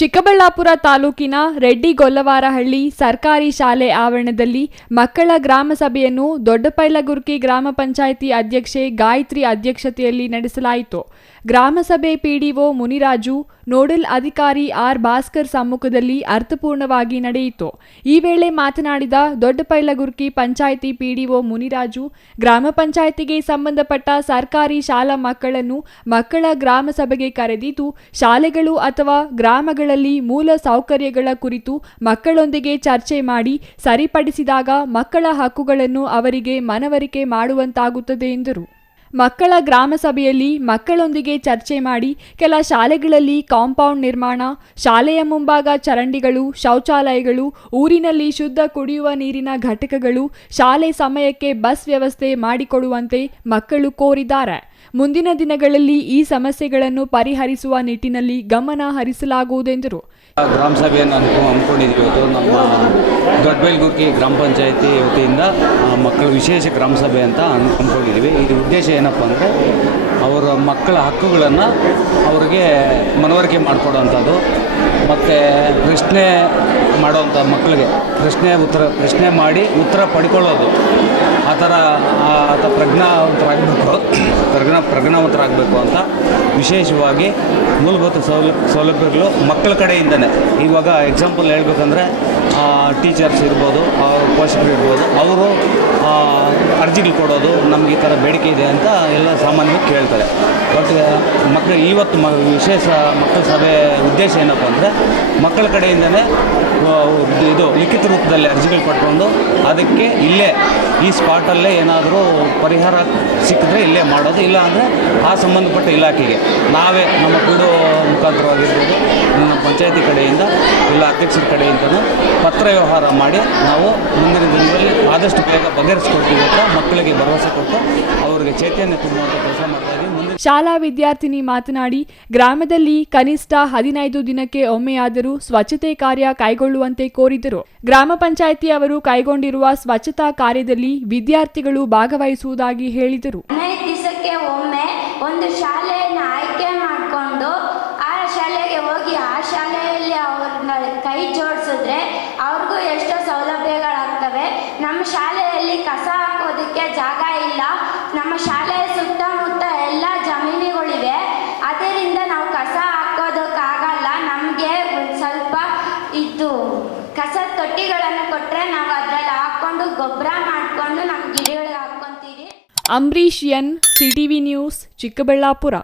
ಚಿಕ್ಕಬಳ್ಳಾಪುರ ತಾಲೂಕಿನ ರೆಡ್ಡಿಗೊಲ್ಲವಾರಹಳ್ಳಿ ಸರ್ಕಾರಿ ಶಾಲೆ ಆವರಣದಲ್ಲಿ ಮಕ್ಕಳ ಗ್ರಾಮ ಸಭೆಯನ್ನು ದೊಡ್ಡಪೈಲಗುರ್ಕಿ ಗ್ರಾಮ ಪಂಚಾಯಿತಿ ಅಧ್ಯಕ್ಷೆ ಗಾಯತ್ರಿ ಅಧ್ಯಕ್ಷತೆಯಲ್ಲಿ ನಡೆಸಲಾಯಿತು. ಗ್ರಾಮ ಸಭೆ ಪಿಡಿಒ ಮುನಿರಾಜು, ನೋಡಲ್ ಅಧಿಕಾರಿ ಆರ್ ಭಾಸ್ಕರ್ ಸಮ್ಮುಖದಲ್ಲಿ ಅರ್ಥಪೂರ್ಣವಾಗಿ ನಡೆಯಿತು. ಈ ವೇಳೆ ಮಾತನಾಡಿದ ದೊಡ್ಡಪೈಲಗುರ್ಕಿ ಪಂಚಾಯಿತಿ ಪಿಡಿಒ ಮುನಿರಾಜು, ಗ್ರಾಮ ಪಂಚಾಯಿತಿಗೆ ಸಂಬಂಧಪಟ್ಟ ಸರ್ಕಾರಿ ಶಾಲಾ ಮಕ್ಕಳನ್ನು ಮಕ್ಕಳ ಗ್ರಾಮ ಸಭೆಗೆ ಕರೆದಿದ್ದು ಶಾಲೆಗಳು ಅಥವಾ ಗ್ರಾಮಗಳಲ್ಲಿ ಮೂಲ ಸೌಕರ್ಯಗಳ ಕುರಿತು ಮಕ್ಕಳೊಂದಿಗೆ ಚರ್ಚೆ ಮಾಡಿ ಸರಿಪಡಿಸಿದಾಗ ಮಕ್ಕಳ ಹಕ್ಕುಗಳನ್ನು ಅವರಿಗೆ ಮನವರಿಕೆ ಮಾಡುವಂತಾಗುತ್ತದೆ ಎಂದರು. ಮಕ್ಕಳ ಗ್ರಾಮ ಸಭೆಯಲ್ಲಿ ಮಕ್ಕಳೊಂದಿಗೆ ಚರ್ಚೆ ಮಾಡಿ ಕೆಲ ಶಾಲೆಗಳಲ್ಲಿ ಕಾಂಪೌಂಡ್ ನಿರ್ಮಾಣ, ಶಾಲೆಯ ಮುಂಭಾಗ ಚರಂಡಿಗಳು, ಶೌಚಾಲಯಗಳು, ಊರಿನಲ್ಲಿ ಶುದ್ಧ ಕುಡಿಯುವ ನೀರಿನ ಘಟಕಗಳು, ಶಾಲೆ ಸಮಯಕ್ಕೆ ಬಸ್ ವ್ಯವಸ್ಥೆ ಮಾಡಿಕೊಡುವಂತೆ ಮಕ್ಕಳು ಕೋರಿದ್ದಾರೆ. ಮುಂದಿನ ದಿನಗಳಲ್ಲಿ ಈ ಸಮಸ್ಯೆಗಳನ್ನು ಪರಿಹರಿಸುವ ನಿಟ್ಟಿನಲ್ಲಿ ಗಮನ ಹರಿಸಲಾಗುವುದೆಂದರು. ಗ್ರಾಮ ಸಭೆಯನ್ನು ಹಮ್ಮಿಕೊಂಡಿದ್ದೀವಿ. ಇವತ್ತು ನಮ್ಮ ದೊಡ್ಡಬೈಲಗುರ್ಕಿ ಗ್ರಾಮ ಪಂಚಾಯಿತಿ ವತಿಯಿಂದ ಮಕ್ಕಳ ವಿಶೇಷ ಗ್ರಾಮ ಸಭೆ ಅಂತ ಹಮ್ಮಿಕೊಂಡಿದ್ದೀವಿ. ಇದು ಉದ್ದೇಶ ಏನಪ್ಪ ಅಂದರೆ ಅವರ ಮಕ್ಕಳ ಹಕ್ಕುಗಳನ್ನು ಅವ್ರಿಗೆ ಮನವರಿಕೆ ಮಾಡಿಕೊಡುವಂಥದ್ದು, ಮತ್ತು ಪ್ರಶ್ನೆ ಮಾಡೋವಂಥ ಮಕ್ಕಳಿಗೆ ಪ್ರಶ್ನೆ ಮಾಡಿ ಉತ್ತರ ಪಡ್ಕೊಳ್ಳೋದು, ಆ ಥರ ಪ್ರಜ್ಞಾವಂತರಾಗಬೇಕು ಅಂತ ವಿಶೇಷವಾಗಿ ಮೂಲಭೂತ ಸೌಲಭ್ಯಗಳು ಮಕ್ಕಳ ಕಡೆಯಿಂದನೇ. ಇವಾಗ ಎಕ್ಸಾಂಪಲ್ ಹೇಳ್ಬೇಕಂದ್ರೆ ಟೀಚರ್ಸ್ ಇರ್ಬೋದು, ಪೋಷಕರು ಇರ್ಬೋದು, ಅವರು ಅರ್ಜಿಗಳು ಕೊಡೋದು, ನಮ್ಗೆ ಈ ಥರ ಬೇಡಿಕೆ ಇದೆ ಅಂತ ಎಲ್ಲ ಸಾಮಾನ್ಯವಾಗಿ ಕೇಳ್ತಾರೆ. ಬಟ್ ಇವತ್ತು ವಿಶೇಷ ಮಕ್ಕಳ ಸಭೆ ಉದ್ದೇಶ ಏನಪ್ಪ ಅಂದರೆ ಮಕ್ಕಳ ಕಡೆಯಿಂದನೇ ಇದು ಲಿಖಿತ ರೂಪದಲ್ಲಿ ಅರ್ಜಿಗಳು ಪಡ್ಕೊಂಡು ಅದಕ್ಕೆ ಇಲ್ಲೇ ಈ ಸ್ಪಾಟಲ್ಲೇ ಏನಾದರೂ ಪರಿಹಾರ ಸಿಕ್ಕಿದ್ರೆ ಇಲ್ಲೇ ಮಾಡೋದು, ಇಲ್ಲ ಅಂದರೆ ಆ ಸಂಬಂಧಪಟ್ಟ ಇಲಾಖೆಗೆ ನಾವೇ ನಮ್ಮ ಪಿಡಿಒ ಮುಖಾಂತರವಾಗಿರ್ಬೋದು, ನಮ್ಮ ಪಂಚಾಯತಿ ಕಡೆಯಿಂದ ಇಲ್ಲ ಅಧ್ಯಕ್ಷರ ಕಡೆಯಿಂದನೂ ಪತ್ರ ವ್ಯವಹಾರ ಮಾಡಿ ನಾವು ಮುಂದಿನ ದಿನದಲ್ಲಿ ಆದಷ್ಟು ಬೇಗ ಬಗೆಹರಿಸ್ಕೊಡ್ತೀವಿ ಅಂತ ಮಕ್ಕಳಿಗೆ ಭರವಸೆ ಕೊಟ್ಟು ಅವರಿಗೆ ಚೈತನ್ಯ ತುಂಬುವಂಥ ಕೆಲಸ ಮಾಡ್ತಾ ಇದ್ದೀವಿ. ಶಾಲಾ ವಿದ್ಯಾರ್ಥಿನಿ ಮಾತನಾಡಿ, ಗ್ರಾಮದಲ್ಲಿ ಕನಿಷ್ಠ 15 ದಿನಕ್ಕೆ ಒಮ್ಮೆಯಾದರೂ ಸ್ವಚ್ಛತೆ ಕಾರ್ಯ ಕೈಗೊಳ್ಳುವಂತೆ ಕೋರಿದರು. ಗ್ರಾಮ ಪಂಚಾಯಿತಿ ಅವರು ಕೈಗೊಂಡಿರುವ ಸ್ವಚ್ಛತಾ ಕಾರ್ಯದಲ್ಲಿ ವಿದ್ಯಾರ್ಥಿಗಳು ಭಾಗವಹಿಸುವುದಾಗಿ ಹೇಳಿದರು. 15 ದಿವಸಕ್ಕೆ ಒಮ್ಮೆ ಒಂದು ಶಾಲೆಯನ್ನು ಆಯ್ಕೆ ಮಾಡಿಕೊಂಡು ಆ ಶಾಲೆಗೆ ಹೋಗಿ ಆ ಶಾಲೆಯಲ್ಲಿ ಅವ್ರನ್ನ ಕೈ ಜೋಡಿಸಿದ್ರೆ ಅವ್ರಿಗೂ ಎಷ್ಟೋ ಸೌಲಭ್ಯಗಳಾಗ್ತವೆ. ನಮ್ಮ ಶಾಲೆಯಲ್ಲಿ ಕಸ ಹಾಕೋದಕ್ಕೆ ಜಾಗ ಇಲ್ಲ, ನಮ್ಮ ಶಾಲೆಯ ಸುತ್ತಮುತ್ತ ಎಲ್ಲ ಜಮೀನುಗಳಿವೆ, ಅದರಿಂದ ನಾವು ಕಸ ಹಾಕೋದಕ್ಕಾಗಲ್ಲ. ನಮಗೆ ಸ್ವಲ್ಪ ಕಸದ ತೊಟ್ಟಿಗಳನ್ನು ಕೊಟ್ಟರೆ ನಾವು ಅದರಲ್ಲಿ ಹಾಕ್ಕೊಂಡು ಗೊಬ್ಬರ ಮಾಡಿಕೊಂಡು ನಮ್ಮ ಗಿಡಗಳಿಗೆ ಹಾಕ್ಕೊಂತೀವಿ. Ambarish N, CTV news, Chikkaballapur.